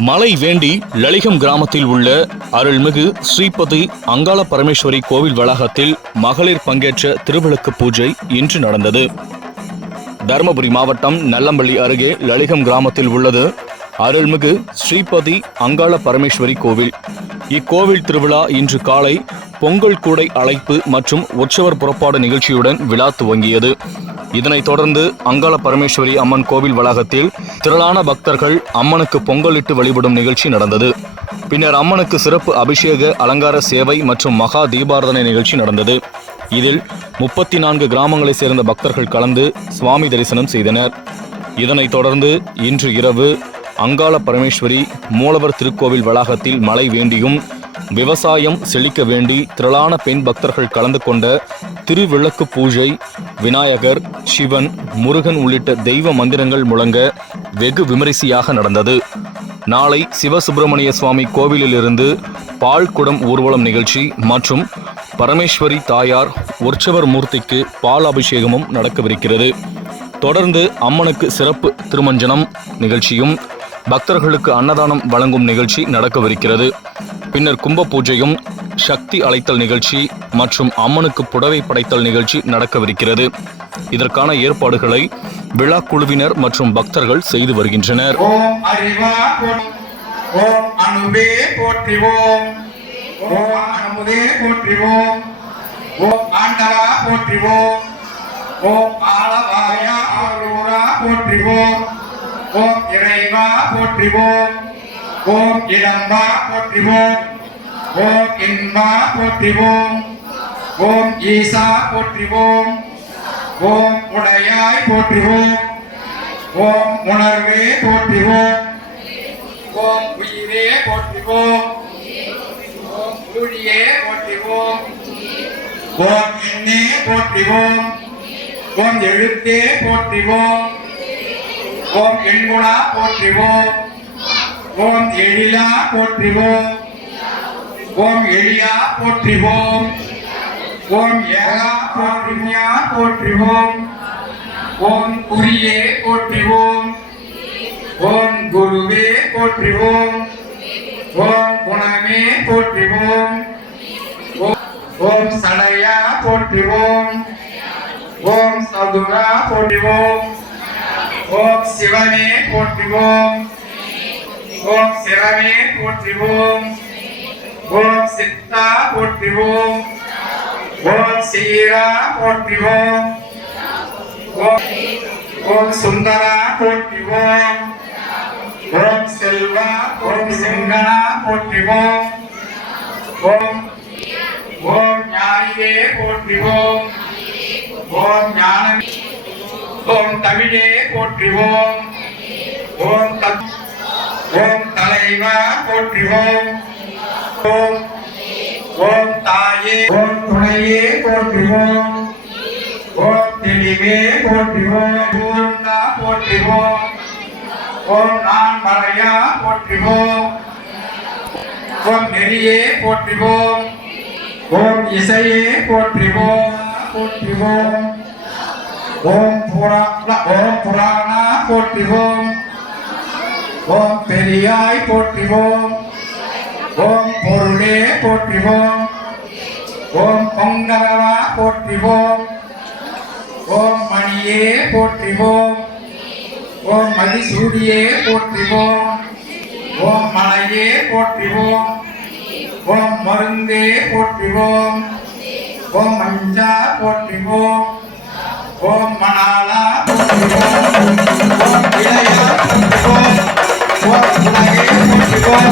மலை வேண்டி லளிகம் கிராமத்தில் உள்ள அருள்மிகு ஸ்ரீபதி அங்காள பரமேஸ்வரி கோவில் வளாகத்தில் மகளிர் பங்கேற்ற திருவிளக்கு பூஜை இன்று நடந்தது. தருமபுரி மாவட்டம் நல்லம்பள்ளி அருகே லளிகம் கிராமத்தில் உள்ளது அருள்மிகு ஸ்ரீபதி அங்காள பரமேஸ்வரி கோவில். இக்கோவில் திருவிழா இன்று காலை பொங்கல் கூடை அழைப்பு மற்றும் உற்சவர் புறப்பாடு நிகழ்ச்சியுடன் விழா துவங்கியது. இதனைத் தொடர்ந்து அங்காள பரமேஸ்வரி அம்மன் கோவில் வளாகத்தில் திரளான பக்தர்கள் அம்மனுக்கு பொங்கலிட்டு வழிபடும் நிகழ்ச்சி நடந்தது. பின்னர் அம்மனுக்கு சிறப்பு அபிஷேக அலங்கார சேவை மற்றும் மகா தீபாரதனை நிகழ்ச்சி நடந்தது. இதில் முப்பத்தி நான்கு கிராமங்களைச் சேர்ந்த பக்தர்கள் கலந்து சுவாமி தரிசனம் செய்தனர். இதனைத் தொடர்ந்து இன்று இரவு அங்காள பரமேஸ்வரி மூலவர் திருக்கோவில் வளாகத்தில் மழை வேண்டியும் விவசாயம் செழிக்க வேண்டி திரளான பெண் பக்தர்கள் கலந்து கொண்ட திருவிளக்கு பூஜை விநாயகர் சிவன் முருகன் உள்ளிட்ட தெய்வ மந்திரங்கள் முழங்க வெகு விமரிசையாக நடந்தது. நாளை சிவசுப்பிரமணிய சுவாமி கோவிலிலிருந்து பால் குடம் ஊர்வலம் நிகழ்ச்சி மற்றும் பரமேஸ்வரி தாயார் உற்சவர் மூர்த்திக்கு பால் அபிஷேகமும் நடக்கவிருக்கிறது. தொடர்ந்து அம்மனுக்கு சிறப்பு திருமஞ்சனம் நிகழ்ச்சியும் பக்தர்களுக்கு அன்னதானம் வழங்கும் நிகழ்ச்சி நடக்கவிருக்கிறது. பின்னர் கும்ப பூஜையும் சக்தி அழைத்தல் நிகழ்ச்சி மற்றும் அம்மனுக்கு புடவை படைத்தல் நிகழ்ச்சி நடக்கவிருக்கிறது. இதற்கான ஏற்பாடுகளை விழா குழுவினர் மற்றும் பக்தர்கள் செய்து வருகின்றனர். ஓம் போற்றிவோம் இறைவா போற்றிவோம் ஓம். இடம்பா போற்றிவோம் ஓம் இன்மா போற்றிவோம். ஓம் ஈசா போற்றிவோம். ஓம் உடையாய் போற்றிவோம். ஓம் உணர்வே போற்றிவோம். ஓம் உயிரே போற்றிவோம். ஓம் ஊழியே போற்றிவோம். ஓம் எண்ணே போற்றிவோம். ஓம் எழுத்தே போற்றிவோம். ஓம் எண்குணா போற்றிவோம். ஓம் எழிலா போற்றிவோம். ஓம் எளியா போற்றிவோம் ஓம் ஏகா போற்றியா போற்றிவோம் ஓம் குறியே போற்றிவோம் ஓம் குருவே போற்றிவோம் ஓம் குணமே போற்றிவோம் ஓம் ஓம் சடையா போற்றிவோம் ஓம் சதுரா போற்றிவோம் ஓம் சிவனே போற்றிவோம் ஓம் சிரமே போற்றிவோம் ஓம் சித்தா போற்றிவோம். ஓம் சீரா போற்றிவோம். ஓம் சுந்தரா போற்றிவோம். ஓம் செல்வா ஓம் சிங்கனா போற்றிவோம். ஓம் ஓம் ஞானியே போற்றிவோம். ஓம் ஞான ஓம் தமிழே போற்றிவோம். ஓம் ஓம் தலைவா போற்றிவோம். ஓம் ஓம் தாயே ஓம் துணையே போற்றுவோம். ஓம் தெளிவே போற்றுவோம். ஓம்தா போற்றிவோம். ஓம் நான் மறையா போற்றுவோம். ஓம் நெறியே போற்றுவோம். ஓம் இசையே போற்றுவோம். போற்றுவோம். ஓம் புரா ஓம் புராணா போற்றுவோம். ஓம் பெரியாய் போற்றுவோம். பொருளே போற்றிவோம். ஓம் பொங்கலவா போற்றிவோம். ஓம் மணியே போற்றிவோம். ஓம் மதிசூடியே போற்றிவோம். ஓம் மலையே போற்றிவோம். ஓம் மருந்தே போற்றிவோம். ஓம் மஞ்சா போற்றிவோம். ஓம் மணாலா